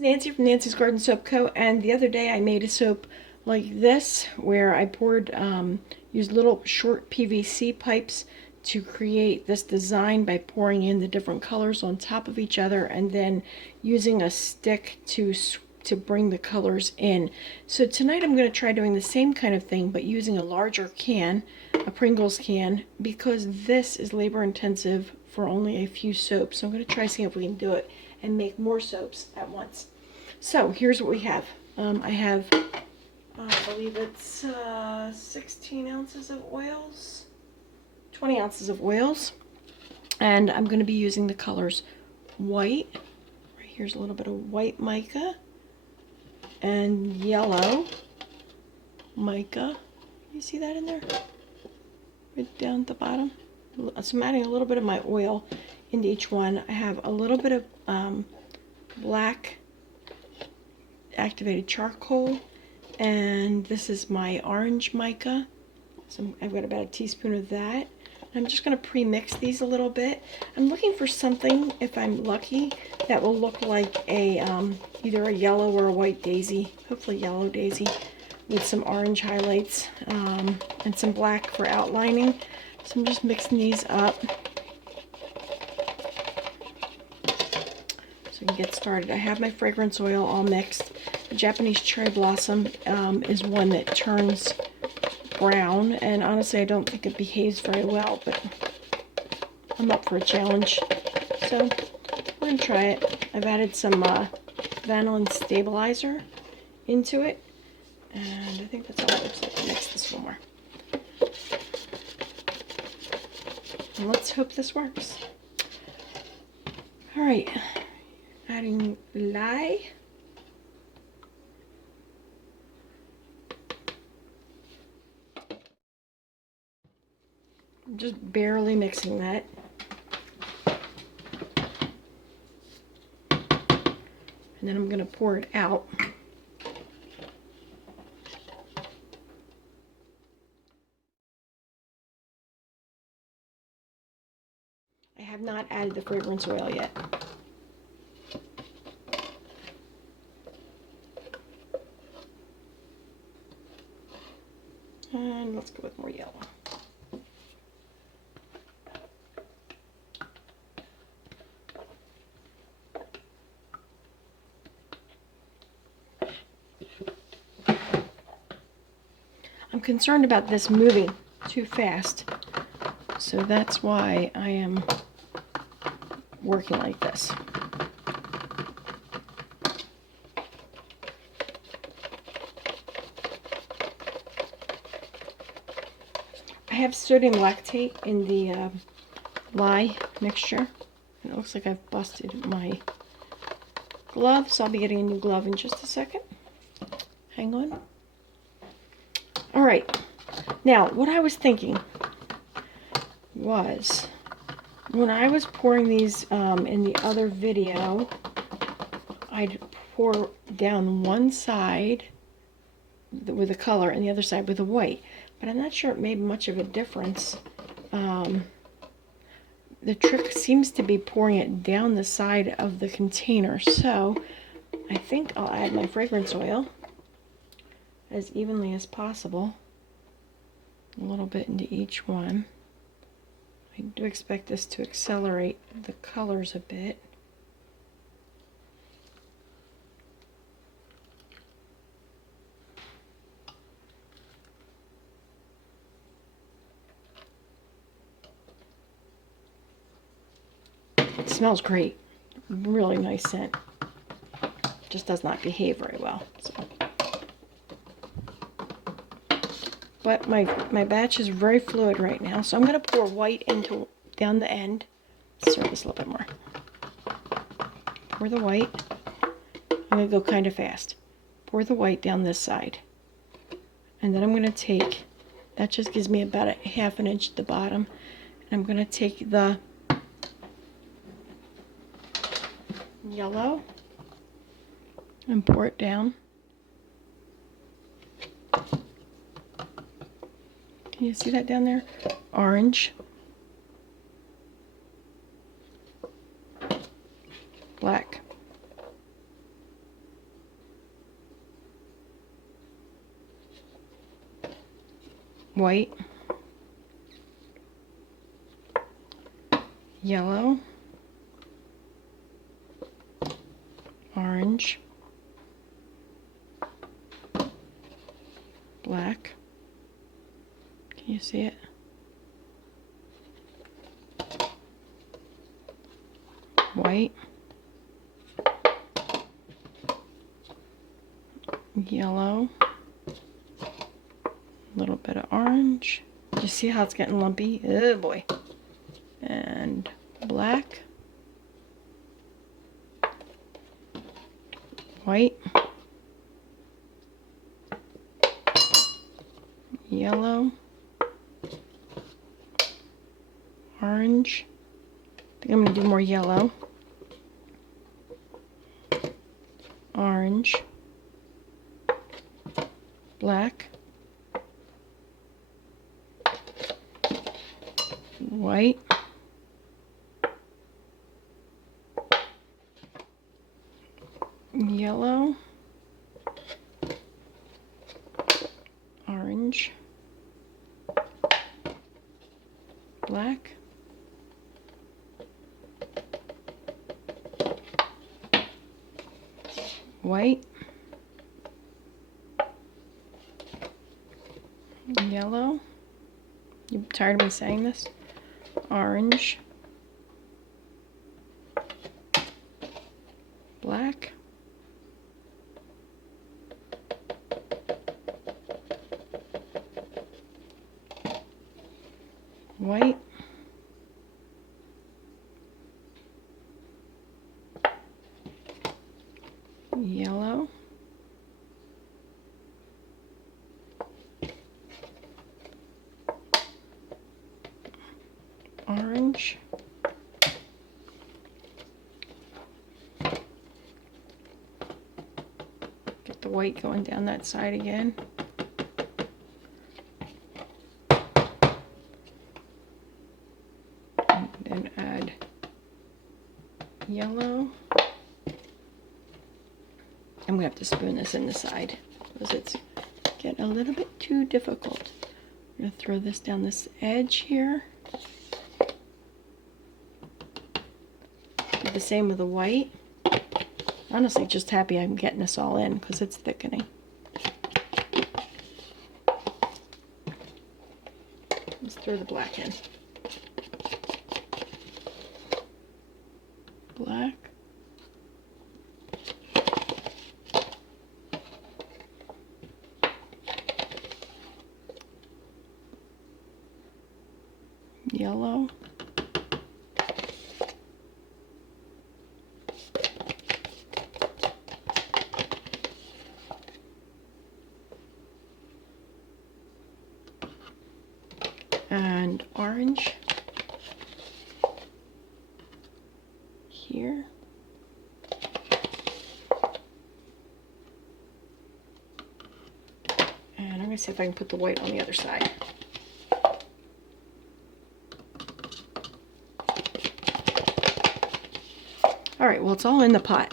is Nancy from Nancy's Garden Soap Co. And the other day I made a soap like this where I poured, used little short PVC pipes to create this design by pouring in the different colors on top of each other and then using a stick to bring the colors in. So tonight I'm going to try doing the same kind of thing but using a larger can, a Pringles can, because this is labor intensive for only a few soaps. So I'm going to try seeing if we can do it and make more soaps at once. So here's what we have. I have, I believe it's 16 ounces of oils, 20 ounces of oils, and I'm going to be using the colors white. Right here's a little bit of white mica and yellow mica. You see that in there? Right down at the bottom. So I'm adding a little bit of my oil into each one. I have a little bit of black activated charcoal, and this is my orange mica. So I've got about a teaspoon of that. I'm just going to pre-mix these a little bit. I'm looking for something, if I'm lucky, that will look like a either a yellow or a white daisy, hopefully yellow daisy, with some orange highlights and some black for outlining. So I'm just mixing these up so we can get started. I have my fragrance oil all mixed. The Japanese cherry blossom is one that turns brown, and honestly I don't think it behaves very well, but I'm up for a challenge, so we're going to try it. I've added some vanillin stabilizer into it, and I think that's all. Oops, I have to mix this one more. And let's hope this works. Alright, adding lye. I'm just barely mixing that. And then I'm going to pour it out. I have not added the fragrance oil yet. And let's go with more yellow. I'm concerned about this moving too fast, so that's why I am working like this. I have sodium lactate in the lye mixture. And it looks like I've busted my glove, so I'll be getting a new glove in just a second. Hang on. Alright, now what I was thinking was, when I was pouring these in the other video, I'd pour down one side with the color and the other side with the white, but I'm not sure it made much of a difference. The trick seems to be pouring it down the side of the container, so I think I'll add my fragrance oil as evenly as possible, a little bit into each one. I do expect this to accelerate the colors a bit. It smells great. Really nice scent. Just does not behave very well. So. But my batch is very fluid right now, so I'm going to pour white into down the end. Stir this a little bit more. Pour the white. I'm going to go kind of fast. Pour the white down this side. And then I'm going to take, that just gives me about a ½ an inch at the bottom. And I'm going to take the yellow and pour it down. Can you see that down there? Orange, black, white, yellow, orange, black. Can you see it? White, yellow, a little bit of orange. You see how it's getting lumpy? Oh boy. And black, white, yellow, orange. I think I'm going to do more yellow, orange, black, white, yellow, orange, black, white, yellow. You tired of me saying this? Orange, black, white, yellow, orange, get the white going down that side again, and then add yellow. I'm going to have to spoon this in the side because it's getting a little bit too difficult. I'm going to throw this down this edge here. Do the same with the white. Honestly, just happy I'm getting this all in because it's thickening. Let's throw the black in. Black. Yellow. And orange here. And I'm going to see if I can put the white on the other side. All right, well, it's all in the pot.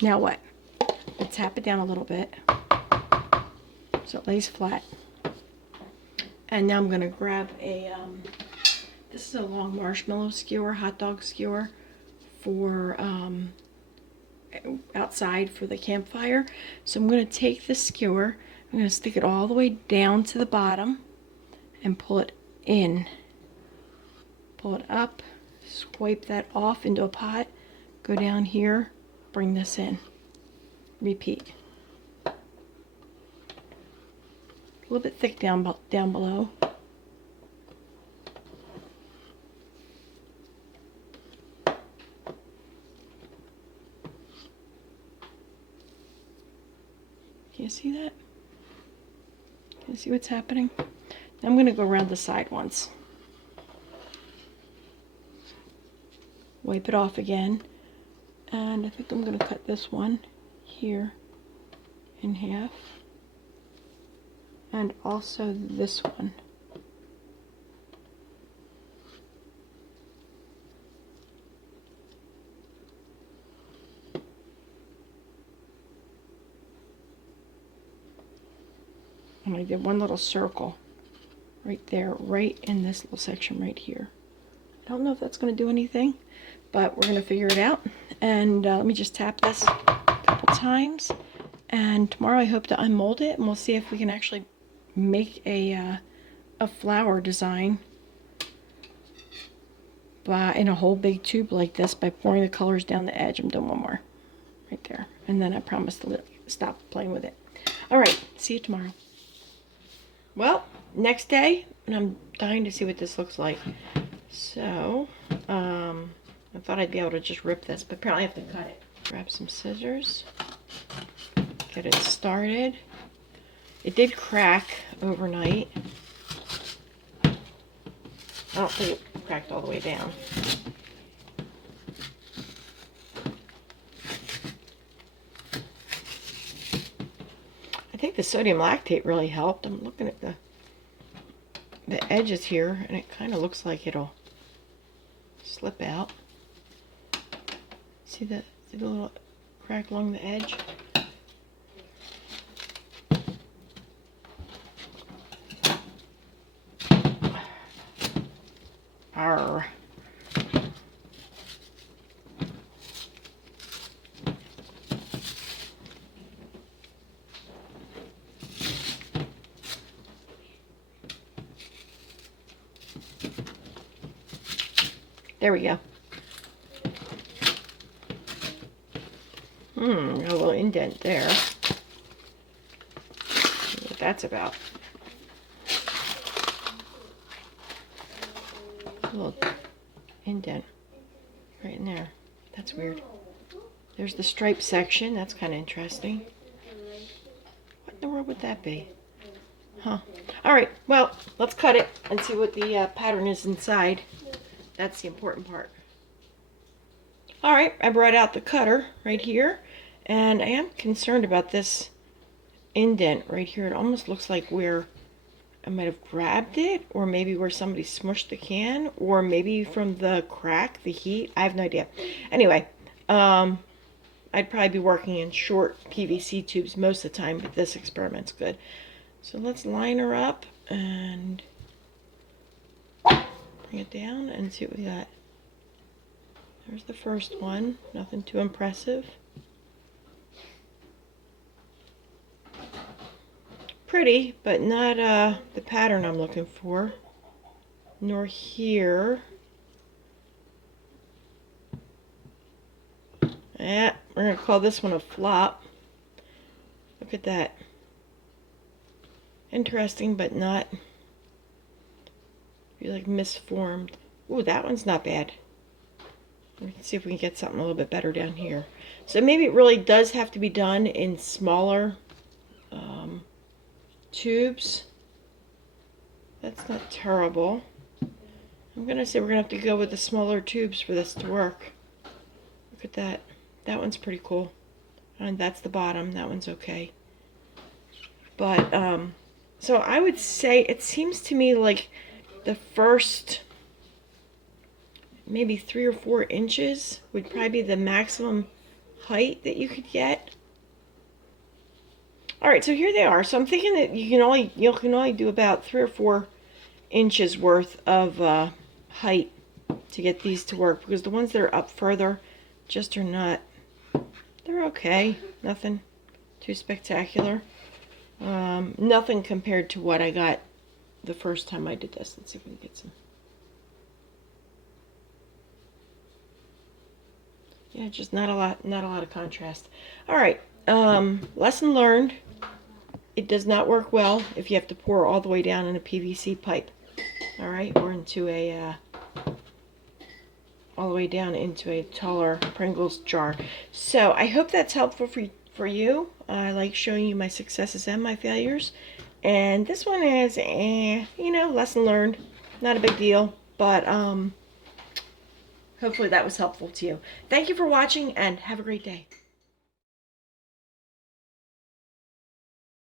Now what? Let's tap it down a little bit so it lays flat. And now I'm going to grab a, this is a long marshmallow skewer, hot dog skewer for outside for the campfire. So I'm going to take this skewer, I'm going to stick it all the way down to the bottom and pull it in. Pull it up, swipe that off into a pot, go down here, bring this in. Repeat. A little bit thick down below. Can you see that? Can you see what's happening? Now I'm going to go around the side once. Wipe it off again. And I think I'm going to cut this one here in half. And also this one. And I did one little circle. right there, right in this little section right here. I don't know if that's going to do anything, but we're going to figure it out. And let me just tap this a couple times. And tomorrow I hope to unmold it, and we'll see if we can actually make a flower design in a whole big tube like this by pouring the colors down the edge. I'm doing one more right there. And then I promise to stop playing with it. All right, see you tomorrow. Well, next day, and I'm dying to see what this looks like. So, I thought I'd be able to just rip this, but apparently I have to cut it. Grab some scissors, get it started. It did crack overnight. I don't think it cracked all the way down. I think the sodium lactate really helped. I'm looking at the edges here, and it kind of looks like it'll slip out. See the little crack along the edge? Arr. There we go. Got a little indent there. See what that's about. A little indent right in there. That's weird. There's the stripe section. That's kind of interesting. What in the world would that be? Huh. All right. Well, let's cut it and see what the pattern is inside. That's the important part. All right. I brought out the cutter right here, and I am concerned about this indent right here. It almost looks like where I might have grabbed it, or maybe where somebody smushed the can, or maybe from the crack, the heat. I have no idea. Anyway, I'd probably be working in short PVC tubes most of the time, but this experiment's good. So let's line her up and bring it down and see what we got. There's the first one. Nothing too impressive. Pretty, but not the pattern I'm looking for. Nor here. Yeah, we're going to call this one a flop. Look at that. Interesting, but not, feel like misformed. Ooh, that one's not bad. Let's see if we can get something a little bit better down here. So maybe it really does have to be done in smaller tubes. That's not terrible. I'm gonna say we're gonna have to go with the smaller tubes for this to work. Look at that. That one's pretty cool. And that's the bottom. That one's okay. But so I would say it seems to me like the first maybe 3 or 4 inches would probably be the maximum height that you could get. All right, so here they are. So I'm thinking that you can only do about 3 or 4 inches worth of height to get these to work, because the ones that are up further just are not. They're okay. Nothing too spectacular. Nothing compared to what I got the first time I did this. Let's see if we can get some. Yeah, just not a lot of contrast. All right, lesson learned. It does not work well if you have to pour all the way down in a PVC pipe. All right, or into a all the way down into a taller Pringles jar. So I hope that's helpful for you. I like showing you my successes and my failures. And this one is, lesson learned. Not a big deal, but hopefully that was helpful to you. Thank you for watching, and have a great day.